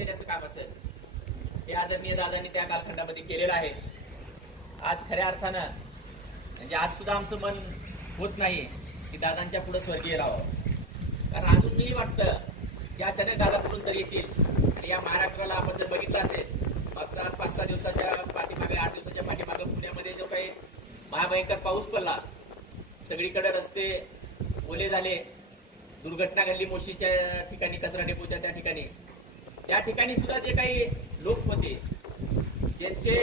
देण्याचं काम असेल हे आदरणीय दादांनी त्या कालखंडामध्ये केलेलं आहे. आज खऱ्या अर्थानं म्हणजे आज सुद्धा आमचं मन होत नाही की दादांच्या पुढे स्वर्गीय राहावं. कारण अजून मी वाटतं की अचानक दादा कुठून तरी येतील आणि या महाराष्ट्राला आपण जर बघितलं असेल मागचा 5-6 दिवसाच्या पाठीमागे 8 दिवसाच्या पाठीमागे पुण्यामध्ये जो काही महाभयंकर पाऊस पडला, सगळीकडे रस्ते ओले झाले, दुर्घटना घडली मोशीच्या ठिकाणी, कचरा डेपोच्या त्या ठिकाणी सुद्धा जे काही लोक होते ज्यांचे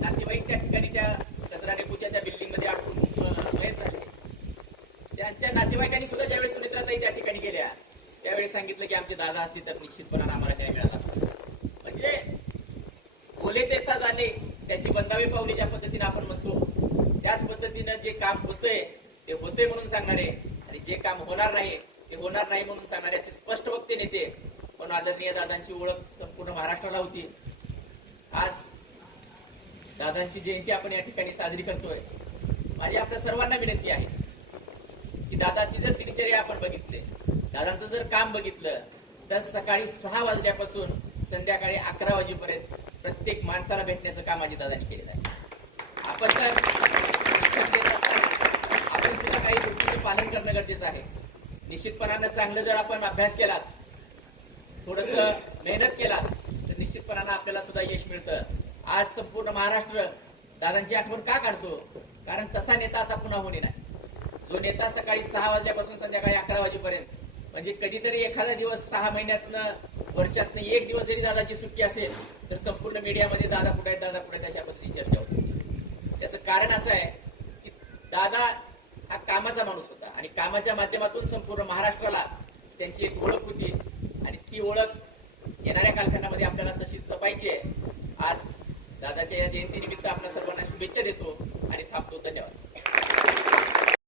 नातेवाईक त्या ठिकाणी त्या कचरा डेपोच्या त्या बिल्डिंगमध्ये अडकून मयत झाले, त्यांच्या नातेवाईकांनी सुद्धा ज्यावेळेस सुनेत्राताई त्या ठिकाणी गेल्या त्यावेळी सांगितलं की आमचे दादा असतील तर निश्चितपणाने आम्हाला न्याय मिळाला असता. म्हणजे बोले तेसा झाले त्याची बंदावे पावली ज्या पद्धतीने आपण म्हणतो त्याच पद्धतीनं जे काम होतंय ते होते म्हणून सांगणारे आणि जे काम होणार नाही ते होणार नाही म्हणून सांगणारे असे स्पष्ट वक्ते नेते पण आदरणीय दादांची ओळख संपूर्ण महाराष्ट्राला होती. आज दादांची जयंती आपण या ठिकाणी साजरी करतोय. माझी आपल्या सर्वांना विनंती आहे की दादाची जर दिनचर्या आपण बघितले, दादांचं जर काम बघितलं तर सकाळी 6 वाजल्यापासून संध्याकाळी 11 वाजेपर्यंत प्रत्येक माणसाला भेटण्याचं काम दादांनी केलेलं आहे. आपण तर आपण सुद्धा काही गोष्टींचं पालन करणं गरजेचं आहे. निश्चितपणानं चांगलं जर आपण अभ्यास केला, थोडस मेहनत केला तर निश्चितपणानं आपल्याला सुद्धा यश मिळतं. आज संपूर्ण महाराष्ट्र दादांची आठवण का काढतो? कारण तसा नेता आता पुन्हा होणे नाही. जो नेता सकाळी 6 वाजल्यापासून संध्याकाळी 11 वाजेपर्यंत म्हणजे कधीतरी एखादा दिवस 6 महिन्यातनं वर्षातनं एक दिवस जरी दादाची सुट्टी असेल तर संपूर्ण मीडियामध्ये दादा कुठे आहेत दादा कुठे आहेत अशा पद्धतीची चर्चा होती. त्याचं कारण असं आहे की दादा हा कामाचा माणूस होता आणि कामाच्या माध्यमातून संपूर्ण महाराष्ट्राला त्यांची एक ओळख होती आणि ती ओळख येणाऱ्या कालखंडामध्ये आपल्याला तशीच जपायची आहे. आज दादाच्या या जयंतीनिमित्त आपल्या सर्वांना शुभेच्छा देतो आणि थांबतो. धन्यवाद.